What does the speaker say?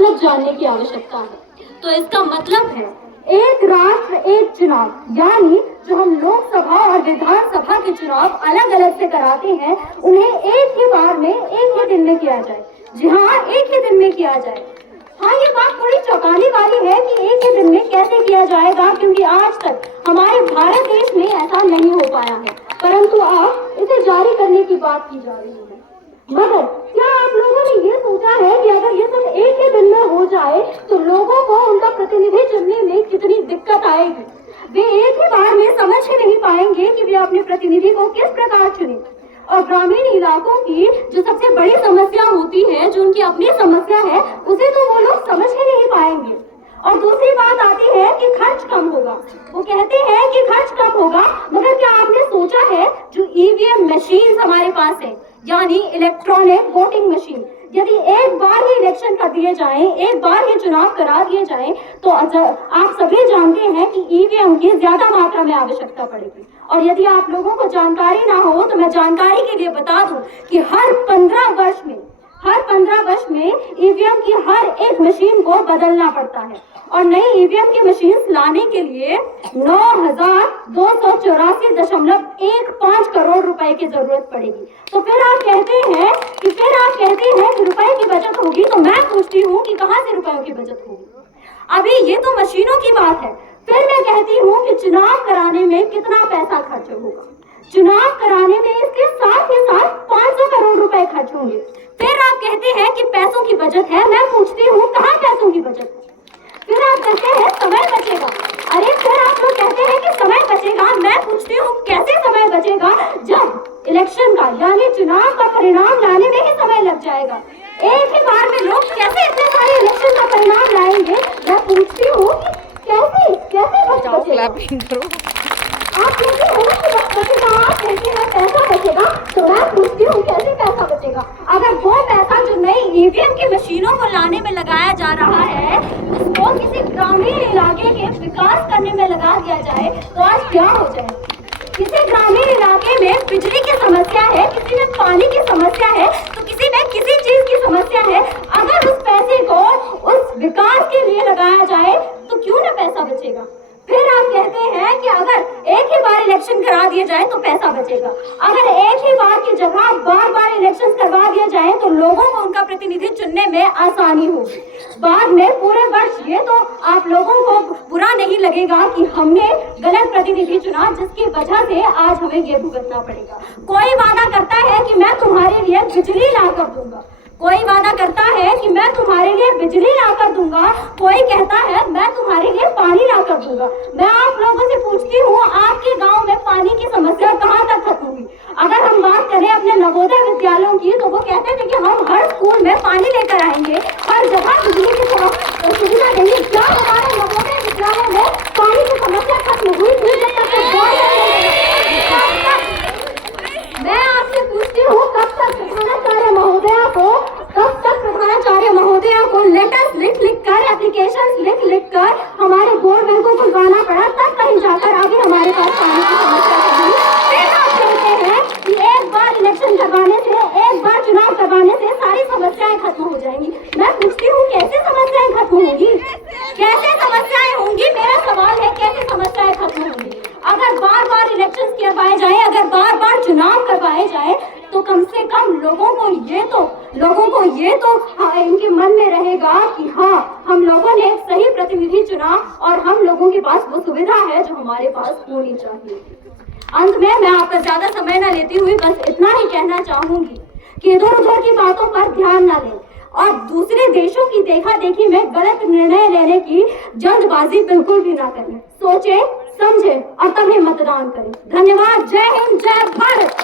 मतलब जानने की आवश्यकता है। तो इसका मतलब है एक राष्ट्र एक चुनाव, यानी जो हम लोकसभा और विधानसभा के चुनाव अलग अलग से कराते हैं, उन्हें एक ही बार में एक ही दिन में किया जाए। जी हाँ, एक ही दिन में किया जाए। हाँ, ये बात थोड़ी चौंकाने वाली है कि एक ही दिन में कैसे किया जाएगा, क्योंकि आज तक हमारे भारत देश में ऐसा नहीं हो पाया है, परंतु अब इसे जारी करने की बात की जा रही है। मगर क्या आप लोगों ने ये सोचा है कि अगर ये सब एक ही दिन में हो जाए तो लोगों को उनका प्रतिनिधि चुनने में कितनी दिक्कत आएगी? वे एक ही बार में समझ ही नहीं पाएंगे कि वे अपने प्रतिनिधि को किस प्रकार चुने। और ग्रामीण इलाकों की जो सबसे बड़ी समस्या होती है, जो उनकी अपनी समस्या है, उसे तो वो लोग समझ ही नहीं पाएंगे। और दूसरी बात आती है कि खर्च कम होगा। वो कहते हैं कि खर्च कम होगा, मगर क्या आपने सोचा है जो ईवीएम मशीन हमारे पास है, यानी इलेक्ट्रॉनिक वोटिंग मशीन, यदि एक बार ही इलेक्शन कर दिए जाएं, एक बार ही चुनाव करा दिए जाएं, तो आप सभी जानते हैं कि ईवीएम की ज्यादा मात्रा में आवश्यकता पड़ेगी। और यदि आप लोगों को जानकारी ना हो तो मैं जानकारी के लिए बता दूं कि हर 15 वर्ष में ईवीएम की हर एक मशीन को बदलना पड़ता है। और नई ईवीएम की मशीन लाने के लिए 9,284.15 करोड़ रुपए की जरूरत पड़ेगी। तो फिर आप कहते हैं कि रुपए की बचत होगी, तो मैं पूछती हूँ कि कहाँ से रुपयों की बचत होगी? अभी ये तो मशीनों की बात है। फिर मैं कहती हूँ कि चुनाव कराने में कितना पैसा खर्च होगा? चुनाव कराने में इसके साथ ही साथ 500 करोड़ रुपए खर्च होंगे। फिर आप कहते हैं कि पैसों की बचत है। मैं पूछती हूँ कहाँ पैसों की बचत है? फिर आप कहते हैं समय बचेगा। अरे फिर आप लोग कहते हैं कि समय बचेगा। मैं पूछती हूँ कैसे समय बचेगा, जब इलेक्शन का यानी चुनाव का परिणाम लाने में ही समय लग जाएगा। एक ही बार में लोग कैसे इतने सारे इलेक्शन का परिणाम लाएंगे? मैं पूछती हूँ कैसे बचेगा? आप कहते हैं कि बचेगा, आप कहते हैं पैसा बचेगा, तो मैं पूछती हूँ कैसे पैसा बचेगा? अगर वो पैसा जो नई ईवीएम की मशीनों को लाने में लगाया जा रहा है, उसको किसी ग्रामीण इलाके के विकास करने में लगा दिया जाए, तो आज क्या हो जाए? किसी ग्रामीण इलाके में बिजली की समस्या है, किसी में पानी की समस्या है, तो किसी में किसी चीज की समस्या है। अगर उस पैसे को उस विकास के लिए लगाया जाए तो क्यों ना पैसा बचेगा? फिर आप कहते हैं कि अगर एक ही बार इलेक्शन करा दिए जाए तो पैसा बचेगा। अगर एक ही बार की जगह बार बार इलेक्शन करवा दिए जाए तो लोगों को उनका प्रतिनिधि चुनने में आसानी होगी। बाद में पूरे वर्ष ये तो आप लोगों को बुरा नहीं लगेगा कि हमने गलत प्रतिनिधि चुना, जिसकी वजह से आज हमें ये भुगतना पड़ेगा। कोई वादा करता है कि मैं तुम्हारे लिए बिजली ला कर दूंगा, कोई वादा करता है कि मैं तुम्हारे लिए बिजली ला कर दूंगा, कोई कहता है मैं तुम्हारे लिए पानी ला कर दूंगा। मैं आप लोगों से पूछती हूँ, आपके गांव में पानी की समस्या कहाँ तक खत्म हुई? अगर हम बात करें अपने नवोदय विद्यालयों की, तो वो कहते थे कि हम हर स्कूल में पानी लेकर आएंगे, हर जगह बिजली की सुविधा देंगे। क्या हमारे नवोदय विद्यालयों में पानी की समस्या खत्म हुई थी? मैं आपसे पूछती हूँ, कब तक प्रधानाचार्य महोदया को लेटर्स लिख कर, एप्लीकेशंस लिख कर हमारे बोर्ड बैंकों को गाना पड़ा, तब कहीं जाकर आगे हमारे पास पानी की समस्या खत्म। फिर आप कहते हैं कि एक बार इलेक्शन करवाने से, एक बार चुनाव करवाने से सारी समस्याएं खत्म हो जाएंगी। मैं पूछती हूँ कैसे समस्याएं खत्म होंगी? कैसे समस्याएं होंगी? मेरा सवाल है कैसे समस्याएं खत्म होंगी? अगर बार बार इलेक्शन करवाए जाए, अगर बार बार चुनाव करवाए जाए, तो कम से कम लोगों को ये तो इनके मन में रहेगा कि हाँ, हम लोगों ने एक सही प्रतिनिधि चुना और हम लोगों के पास वो सुविधा है जो हमारे पास होनी चाहिए। अंत में मैं आपका ज्यादा समय न लेती हुई बस इतना ही कहना चाहूंगी कि इधर उधर की बातों पर ध्यान न दें और दूसरे देशों की देखा देखी में गलत निर्णय लेने की जल्दबाजी बिल्कुल भी ना करें। सोचें, समझें और तभी मतदान करें। धन्यवाद। जय हिंद, जय भारत।